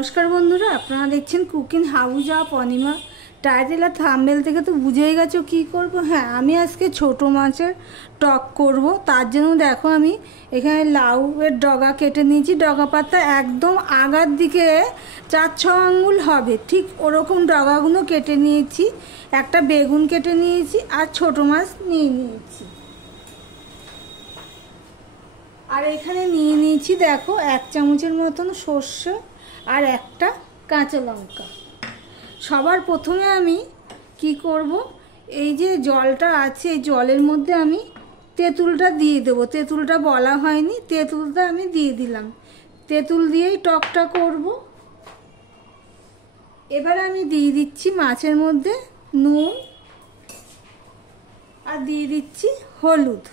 নমস্কার বন্ধুরা, আপনারা দেখছেন cooking house of Anima. Title আর থাম্বনেল থেকে তো বুঝেই গেছো কী করব। হ্যাঁ, আমি আজকে ছোট মাছের টক করব। তার জন্য দেখো আমি এখানে লাউয়ের ডগা কেটে নিয়েছি। ডগা পাতা একদম আগার দিকে 4-6 আঙ্গুল হবে, ঠিক ওরকম ডগাগুলো কেটে নিয়েছি। একটা বেগুন কেটে নিয়েছি আর ছোট মাছ নিয়ে নিয়েছি। আর এখানে নিয়ে নিয়েছি দেখো 1 চামচের মতন সর্ষে আর একটা কাঁচা লঙ্কা। সবার প্রথমে আমি কি করব, এই যে জলটা আছে এই জলের মধ্যে আমি তেঁতুলটা দিয়ে দেবো। তেঁতুলটা বলা হয়নি, তেঁতুলটা আমি দিয়ে দিলাম। তেঁতুল দিয়েই টকটা করব। এবার আমি দিয়ে দিচ্ছি মাছের মধ্যে নুন আর দিয়ে দিচ্ছি হলুদ।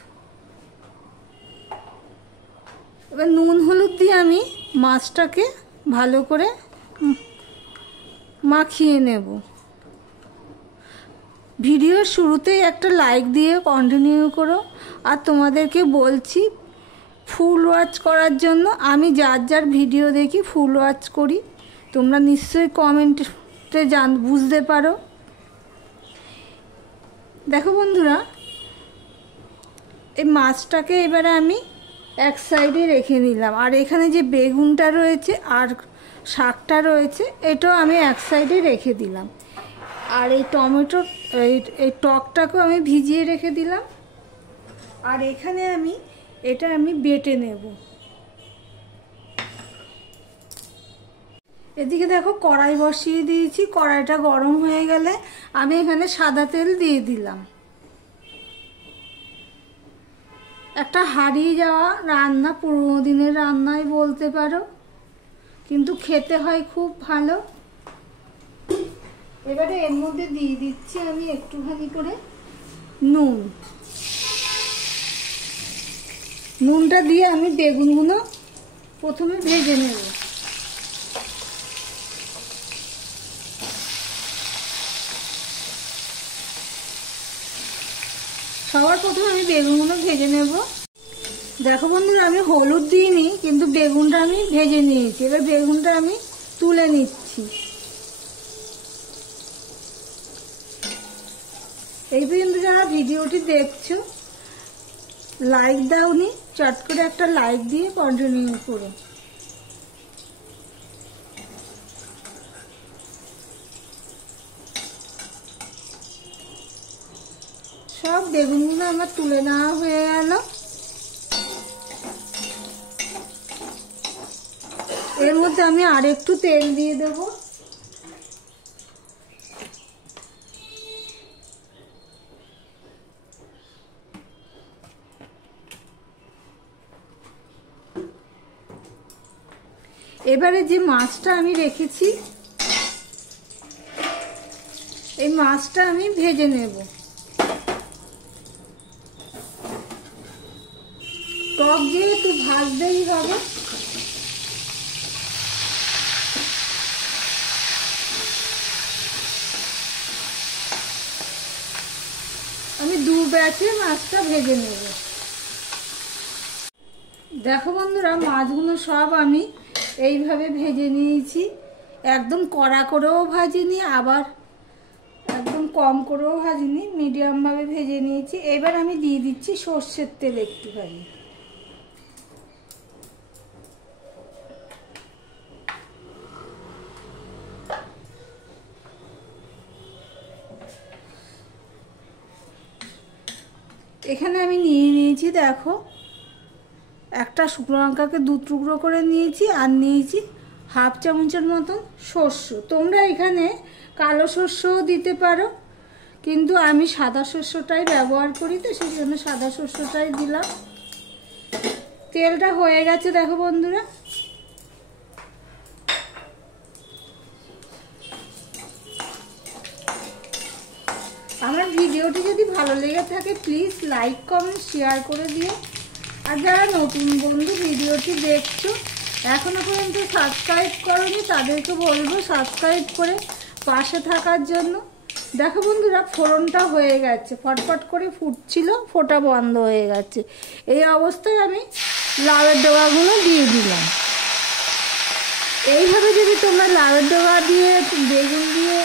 এবার নুন হলুদ দিয়ে আমি মাছটাকে ভালো করে মাখিয়ে নেব। ভিডিওর শুরুতেই একটা লাইক দিয়ে কন্টিনিউ করো। আর তোমাদেরকে বলছি ফুল ওয়াচ করার জন্য। আমি যার যার ভিডিও দেখি ফুল ওয়াচ করি, তোমরা নিশ্চয়ই কমেন্টে বুঝতে পারো। দেখো বন্ধুরা, এই মাছটাকে এবারে আমি এক সাইডে রেখে নিলাম। আর এখানে যে বেগুনটা রয়েছে আর শাকটা রয়েছে এটাও আমি এক সাইডে রেখে দিলাম। আর এই টমেটো এই টকটাকেও আমি ভিজিয়ে রেখে দিলাম। আর এখানে এটা আমি বেটে নেব। এদিকে দেখো কড়াই বসিয়ে দিয়েছি। কড়াইটা গরম হয়ে গেলে আমি এখানে সাদা তেল দিয়ে দিলাম। একটা হারিয়ে যাওয়া রান্না, পুরোনো দিনের রান্নাই বলতে পারো, কিন্তু খেতে হয় খুব ভালো। এবারে এর মধ্যে দিয়ে দিচ্ছি আমি একটুখানি করে নুন। নুনটা দিয়ে আমি বেগুনগুলো প্রথমে ভেজে নেব। সবার প্রথমে আমি বেগুনগুলো ভেজে নেব। দেখো বন্ধুরা, আমি হলুদ দিইনি, কিন্তু বেগুনটা আমি ভেজে নিয়েছি। এবার বেগুনটা আমি তুলে নিচ্ছি। এই পর্যন্ত যারা ভিডিওটি দেখছো লাইক দাওনি, চট করে একটা লাইক দিয়ে কন্টিনিউ করো। সব বেগুনগুলো আমার তুলে নেওয়া হয়ে গেল। এর মধ্যে আমি আর একটু তেল দিয়ে দেব। এবারে যে মাছটা আমি রেখেছি এই মাছটা আমি ভেজে নেব। টক যেহেতু ভাজতেই হবে, আমি 2 ব্যাচে মাছটা ভেজে নেব। দেখো বন্ধুরা, মাছগুলো সব আমি এইভাবে ভেজে নিয়েছি। একদম কড়া করেও ভাজিনি, আবার একদম কম করেও ভাজিনি, মিডিয়ামভাবে ভেজে নিয়েছি। এবার আমি দিয়ে দিচ্ছি সর্ষের তেল একটুখানি। এখানে আমি নিয়ে নিয়েছি দেখো একটা শুকনো লঙ্কাকে 2 টুকরো করে নিয়েছি। আর নিয়েছি 1/2 চামচের মতন সর্ষে। তোমরা এখানে কালো সর্ষেও দিতে পারো, কিন্তু আমি সাদা সর্ষেটাই ব্যবহার করি, তো সেই জন্য সাদা সর্ষেটাই দিলাম। তেলটা হয়ে গেছে দেখো বন্ধুরা। আমার ভিডিওটি যদি ভালো লেগে থাকে প্লিজ লাইক কমেন্ট শেয়ার করে দিও। আর যারা নতুন বন্ধু ভিডিওটি দেখছো এখনো পর্যন্ত সাবস্ক্রাইব করোনি তাদেরকে বলবো সাবস্ক্রাইব করে পাশে থাকার জন্য। দেখো বন্ধুরা, ফোড়নটা হয়ে গেছে, ফটফট করে ফুটছিল, ফোটা বন্ধ হয়ে গেছে। এই অবস্থায় আমি লাউয়ের ডগাগুলো দিয়ে দিলাম। এইভাবে যদি তোমরা লাউয়ের ডগা দিয়ে, বেগুন দিয়ে,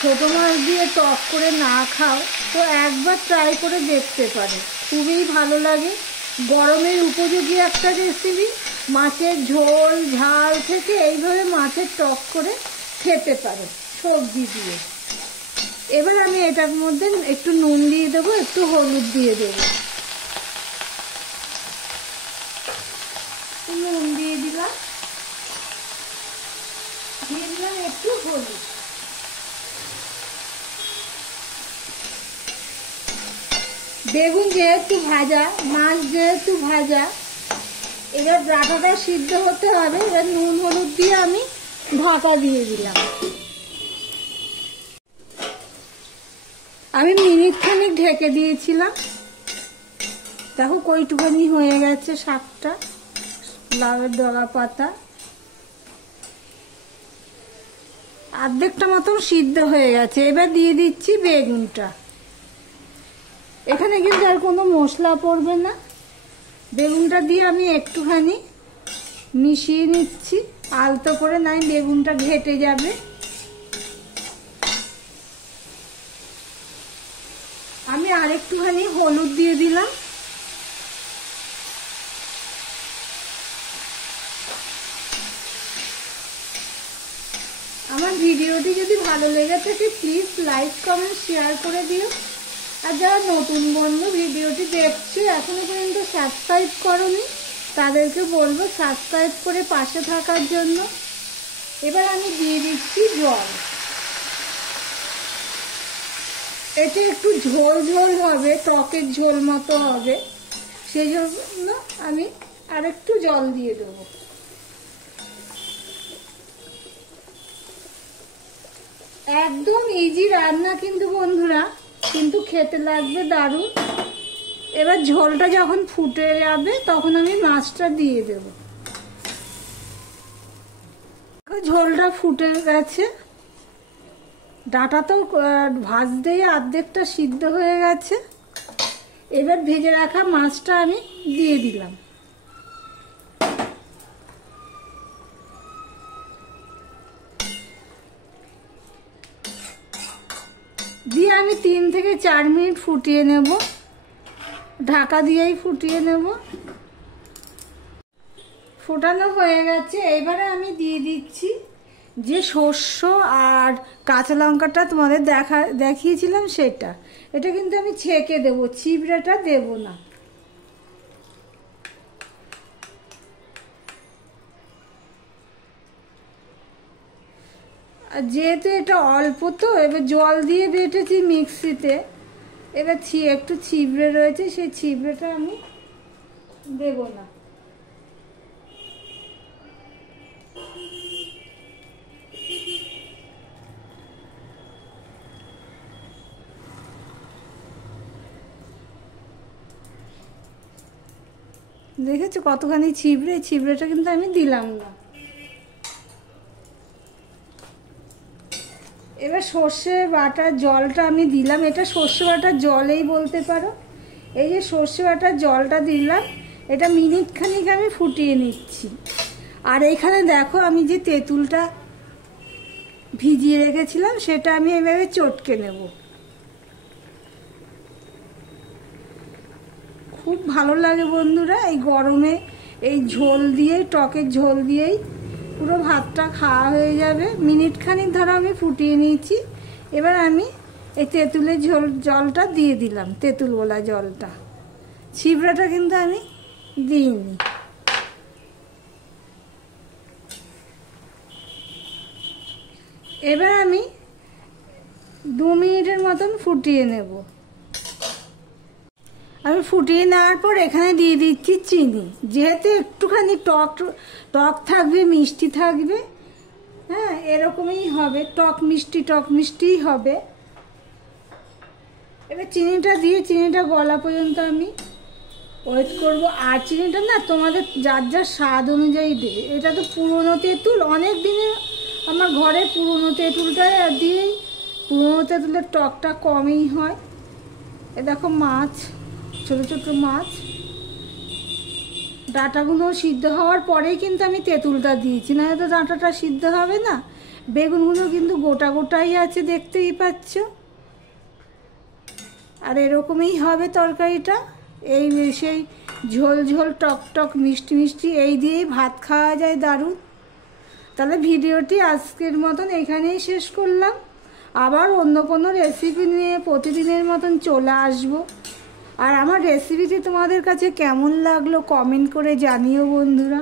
ছোটো মাছ দিয়ে টক করে না খাও তো একবার ট্রাই করে দেখতে পারো, খুবই ভালো লাগে। গরমের উপযোগী একটা রেসিপি। মাছের ঝোল ঝাল থেকে এইভাবে মাছের টক করে খেতে পারো সবজি দিয়ে। এবার আমি এটার মধ্যে একটু নুন দিয়ে দেবো, একটু হলুদ দিয়ে দেবো। নুন দিয়ে দিলাম, একটু হলুদ। বেগুন যেহেতু ভাজা, মাছ যেহেতু ভাজা, এবার ডাঁটাটা সিদ্ধ হতে হবে। এবার নুন হলুদ দিয়ে আমি ঢাকা দিয়ে দিলাম। আমি মিনিট খানিক ঢেকে দিয়েছিলাম। দেখো কইটুখানি হয়ে গেছে শাকটা, লাউয়ের ডগা পাতা অর্ধেকটা মতন সিদ্ধ হয়ে গেছে। এবার দিয়ে দিচ্ছি বেগুনটা। এখানে কিন্তু আর কোনো মশলা পড়বে না। বেগুনটা দিয়ে আমি একটুখানি মিশিয়ে নিচ্ছি আলতো করে, নাই বেগুনটা ঘেটে যাবে। আমি আরেকটুখানি হলুদ দিয়ে দিলাম। আমার ভিডিওটি যদি ভালো লেগে থাকে প্লিজ লাইক কমেন্ট শেয়ার করে দিও। আর যারা নতুন বন্ধু ভিডিওটি দেখছে এখনো পর্যন্ত সাবস্ক্রাইব করোনি তাদেরকে বলবো সাবস্ক্রাইব করে পাশে থাকার জন্য। এবার আমি দিয়ে দিচ্ছি জল। এটা একটু ঝোল ঝোল হবে, টকের ঝোল মতো হবে, সেই জন্য আমি আরেকটু জল দিয়ে দেবো। একদম ইজি রান্না কিন্তু বন্ধুরা, কিন্তু খেতে লাগবে দারুণ। এবার ঝোলটা যখন ফুটে যাবে তখন আমি মাছটা দিয়ে দেব। ঝোলটা ফুটে গেছে, ডাঁটা তো ভাজতেই অর্ধেকটা সিদ্ধ হয়ে গেছে। এবার ভেজে রাখা মাছটা আমি দিয়ে দিলাম। দিয়ে আমি 3 থেকে 4 মিনিট ফুটিয়ে নেব, ঢাকা দিয়েই ফুটিয়ে নেব। ফোটানো হয়ে গেছে। এবারে আমি দিয়ে দিচ্ছি যে সর্ষে আর কাঁচা লঙ্কাটা তোমাদের দেখিয়েছিলাম সেটা। এটা কিন্তু আমি ছেঁকে দেবো, চিবড়াটা দেব না। আর যেহেতু এটা অল্প তো, এবার জল দিয়ে বেটেছি মিক্সিতে, এবার একটু ছিবড়ে রয়েছে, সেই ছিবড়েটা আমি দেব না। দেখেছো কতখানি ছিবড়েটা কিন্তু আমি দিলাম না। এবার সর্ষে বাটার জলটা আমি দিলাম। এটা সর্ষে বাটার জলেই বলতে পারো। এই যে সর্ষে বাটার জলটা দিলাম, এটা মিনিট খানিক আমি ফুটিয়ে নিচ্ছি। আর এইখানে দেখো আমি যে তেঁতুলটা ভিজিয়ে রেখেছিলাম সেটা আমি এভাবে চটকে নেব। খুব ভালো লাগে বন্ধুরা এই গরমে এই ঝোল দিয়েই, টকের ঝোল দিয়েই পুরো ভাতটা খাওয়া হয়ে যাবে। মিনিট খানিক ধরো আমি ফুটিয়ে নিয়েছি। এবার আমি এই তেঁতুলের জলটা দিয়ে দিলাম, তেঁতুল গোলা জলটা। ছিবড়াটা কিন্তু আমি দিইনি। এবার আমি 2 মিনিটের মতন ফুটিয়ে নেব। আমি ফুটিয়ে নেওয়ার পর এখানে দিয়ে দিচ্ছি চিনি। যেহেতু একটুখানি টক থাকবে, মিষ্টি থাকবে, হ্যাঁ এরকমই হবে, টক মিষ্টিই হবে। এবার চিনিটা দিয়ে চিনিটা গলা পর্যন্ত আমি ওয়েট করব। আর চিনিটা না তোমাদের যার যার স্বাদ অনুযায়ী দেবে। এটা তো পুরনো তেঁতুল, অনেক দিনে আমার ঘরে পুরনো তেঁতুলটা দিয়েই, পুরনো তেঁতুলের টকটা কমই হয়। এ দেখো মাছ, ছোট ছোট মাছ। ডাঁটাগুলো সিদ্ধ হওয়ার পরেই কিন্তু আমি তেঁতুলটা দিয়েছি, না হয়তো ডাঁটাটা সিদ্ধ হবে না। বেগুনগুলো কিন্তু গোটা গোটাই আছে, দেখতেই পাচ্ছ। আর এরকমই হবে তরকারিটা, এই সেই ঝোল ঝোল টক টক মিষ্টি মিষ্টি, এই দিয়েই ভাত খাওয়া যায় দারুণ। তাহলে ভিডিওটি আজকের মতন এখানেই শেষ করলাম। আবার অন্য কোনো রেসিপি নিয়ে প্রতিদিনের মতন চলে আসব। আর আমার রেসিপিটি তোমাদের কাছে কেমন লাগলো কমেন্ট করে জানিও বন্ধুরা।